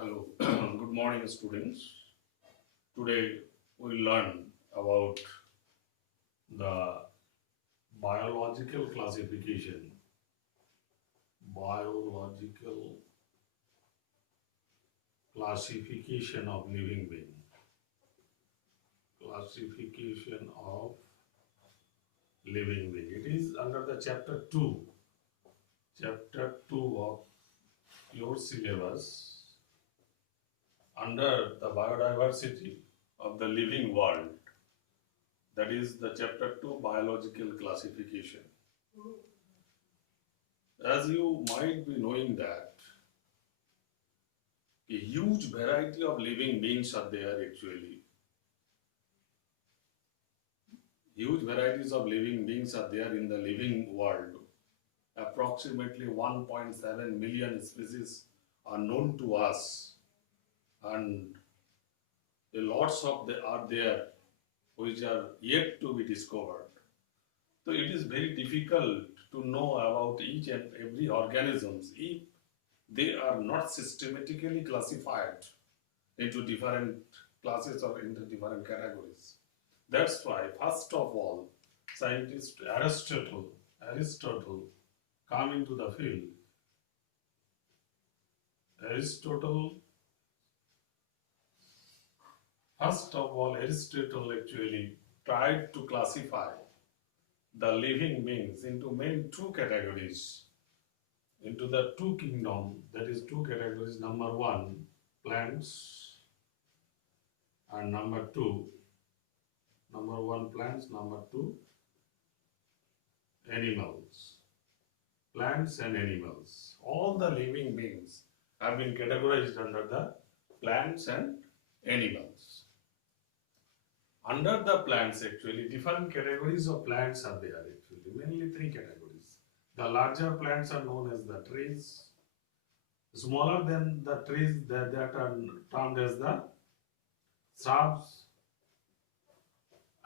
Hello, good morning, students. Today we learn about the biological classification. Biological classification of living being. Classification of living being. It is under the chapter 2. Chapter 2 of your syllabus. Under the biodiversity of the living world. That is the chapter 2 biological classification. As you might be knowing that a huge variety of living beings are there actually. Huge varieties of living beings are there in the living world. Approximately 1.7 million species are known to us and a lots of them are there which are yet to be discovered. So it is very difficult to know about each and every organisms if they are not systematically classified into different classes or into different categories. That's why, first of all, scientist Aristotle come into the field. Aristotle actually tried to classify the living beings into main two categories, into the two kingdom, that is two categories. Number one, plants, and number one, plants, number two, animals. Plants and animals. All the living beings have been categorized under the plants and animals. Under the plants, actually, different categories of plants are there, actually, mainly three categories. The larger plants are known as the trees. Smaller than the trees, that are termed as the shrubs.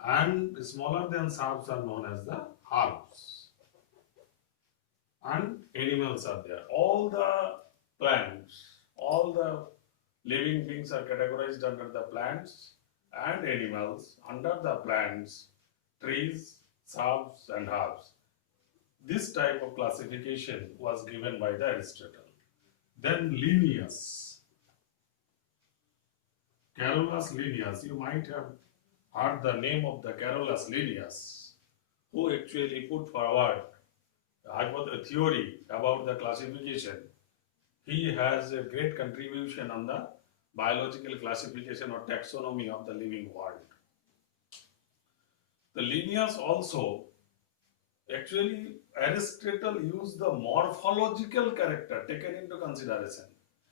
And smaller than shrubs are known as the herbs. And animals are there. All the plants, all the living beings are categorized under the plants and animals, under the plants, trees, shrubs and herbs. This type of classification was given by the Aristotle. Then Linnaeus, Carolus Linnaeus, you might have heard the name of the Carolus Linnaeus, who actually put forward a theory about the classification. He has a great contribution on the biological classification or taxonomy of the living world. The Linnaeus also, actually Aristotle used the morphological character taken into consideration.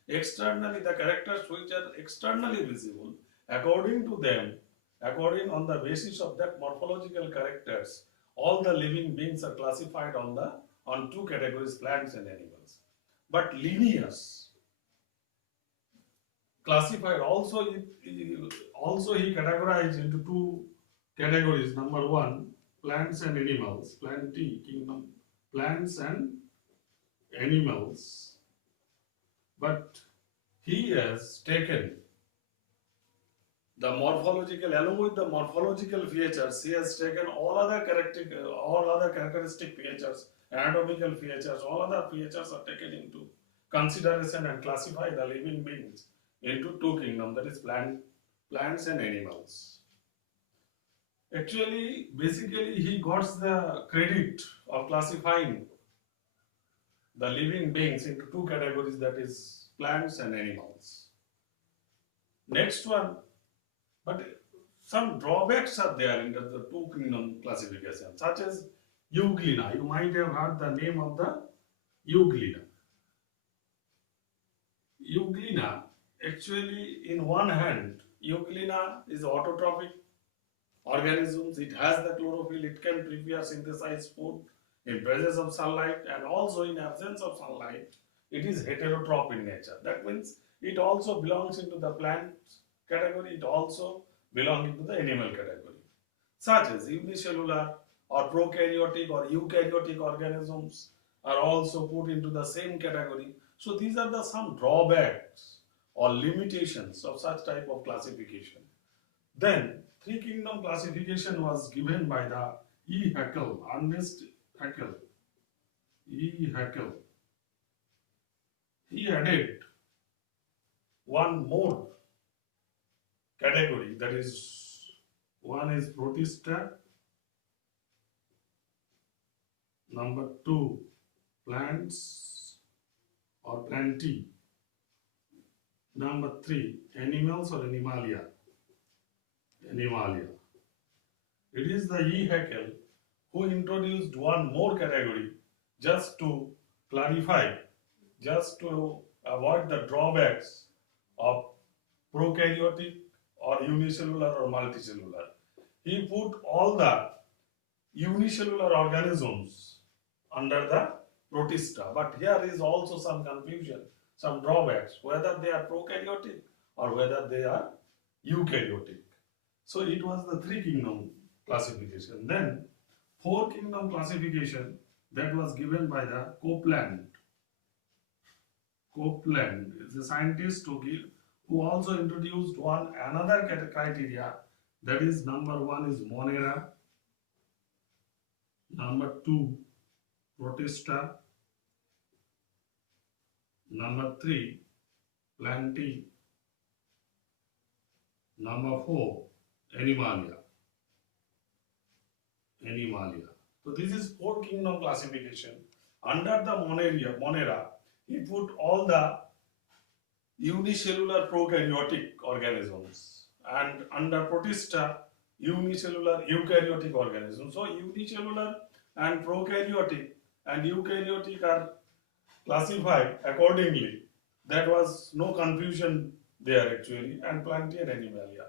Externally, the characters which are externally visible, according to them, according on the basis of that morphological characters, all the living beings are classified on two categories, plants and animals. But Linnaeus classified he categorized into two categories. Number one, plants and animals, plantae kingdom, plants and animals. But he has taken the morphological, along with the morphological features, he has taken all other characteristic features, anatomical features, all other features are taken into consideration and classify the living beings into two kingdoms, that is plants and animals. Actually, basically, he got the credit of classifying the living beings into two categories, that is plants and animals. Next one, but some drawbacks are there in the two kingdom classification, such as Euglena. You might have heard the name of the Euglena. Euglena, actually, in one hand, Euglena is autotrophic organisms. It has the chlorophyll. It can prepare, synthesize food in presence of sunlight, and also in absence of sunlight, it is heterotroph in nature. That means it also belongs into the plant category. It also belongs into the animal category. Such as unicellular or prokaryotic or eukaryotic organisms are also put into the same category. So these are the some drawbacks or limitations of such type of classification. Then three kingdom classification was given by the E. Haeckel, Ernest Haeckel. E. Haeckel. He added one more category, that is, one is Protista, number two plants or plantae, number three animals or animalia. Animalia. It is the E. Haeckel who introduced one more category just to clarify, just to avoid the drawbacks of prokaryotic or unicellular or multicellular. He put all the unicellular organisms under the Protista, but here is also some confusion, some drawbacks, whether they are prokaryotic or whether they are eukaryotic. So it was the three kingdom classification. Then four kingdom classification that was given by the Copeland. Copeland is a scientist who also introduced another criteria, that is number one is Monera, number two Protista, number three Plantae, number four Animalia. So this is four kingdom classification. Under the Monera, he put all the unicellular prokaryotic organisms, and under Protista, unicellular eukaryotic organisms. So unicellular and prokaryotic and eukaryotic are classified accordingly. That was no confusion there actually, and Plantae and Animalia.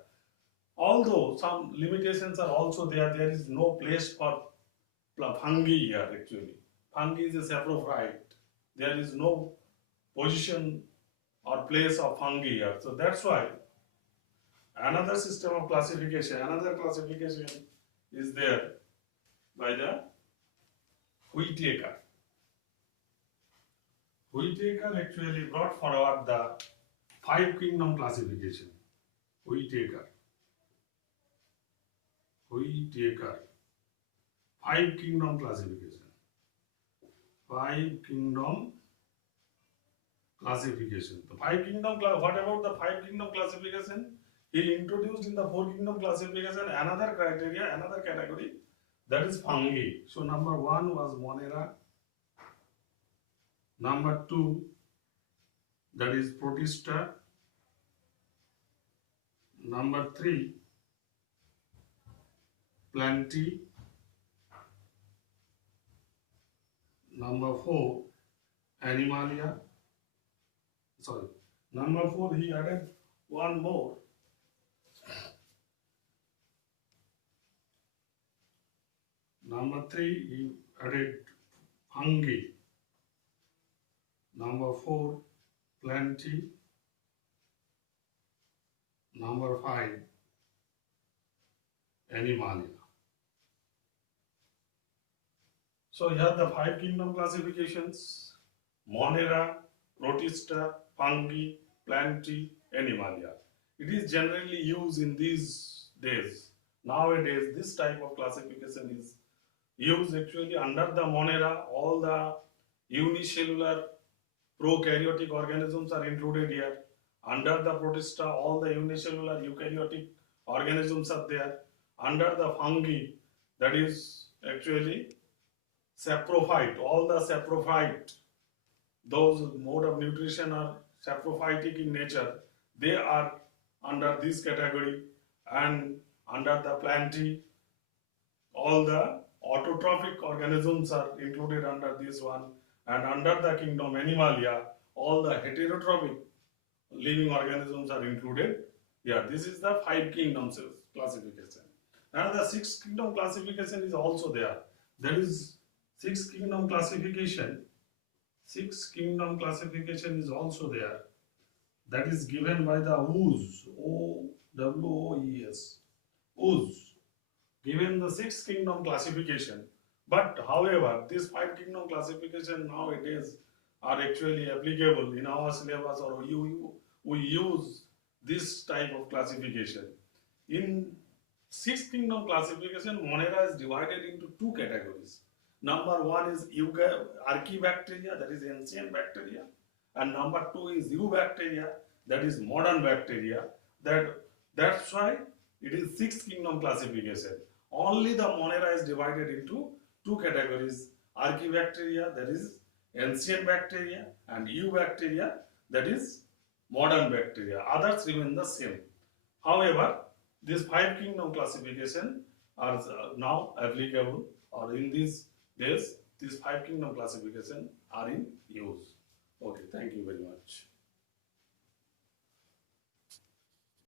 Although some limitations are also there, there is no place for fungi here actually. Fungi is a saprophyte. There is no position or place of fungi here. So that's why another system of classification, another classification is there by the Whittaker. Whittaker actually brought forward the five kingdom classification. Whittaker. Five kingdom classification. Five kingdom classification. The five kingdom, what about the five kingdom classification? He introduced in the four kingdom classification another criteria, another category, that is fungi. So number one was Monera. Number two, that is Protista. Number three, Plantae. Number four, Animalia. Sorry, number four, he added one more. Number three, he added fungi. Number four, Plantae. Number five, Animalia. So here the five kingdom classifications: Monera, Protista, fungi, Plantae, Animalia. It is generally used in these days. Nowadays, this type of classification is used actually under the Monera. All the unicellular prokaryotic organisms are included here. Under the Protista, all the unicellular eukaryotic organisms are there. Under the fungi, that is actually saprophyte, all the saprophyte, those mode of nutrition are saprophytic in nature, they are under this category. And under the Plantae, all the autotrophic organisms are included under this one. And under the kingdom Animalia, all the heterotrophic living organisms are included here. This is the five kingdoms classification. And the sixth kingdom classification is also there. That is sixth kingdom classification. Sixth kingdom classification is also there. That is given by the Woos, O-W-O-E-S. Woos, given the sixth kingdom classification. But however, these five kingdom classification nowadays are actually applicable in our syllabus, or we use this type of classification. In Sixth Kingdom classification, Monera is divided into two categories. Number one is Archaebacteria, that is ancient bacteria, and number two is Eubacteria, that is modern bacteria. That's why it is Sixth Kingdom classification. Only the Monera is divided into two categories: Archaebacteria, that is ancient bacteria, and Eubacteria, that is modern bacteria. Others remain the same. However, these five kingdom classification are now applicable, or in these days, these five kingdom classification are in use. Okay, thank you very much.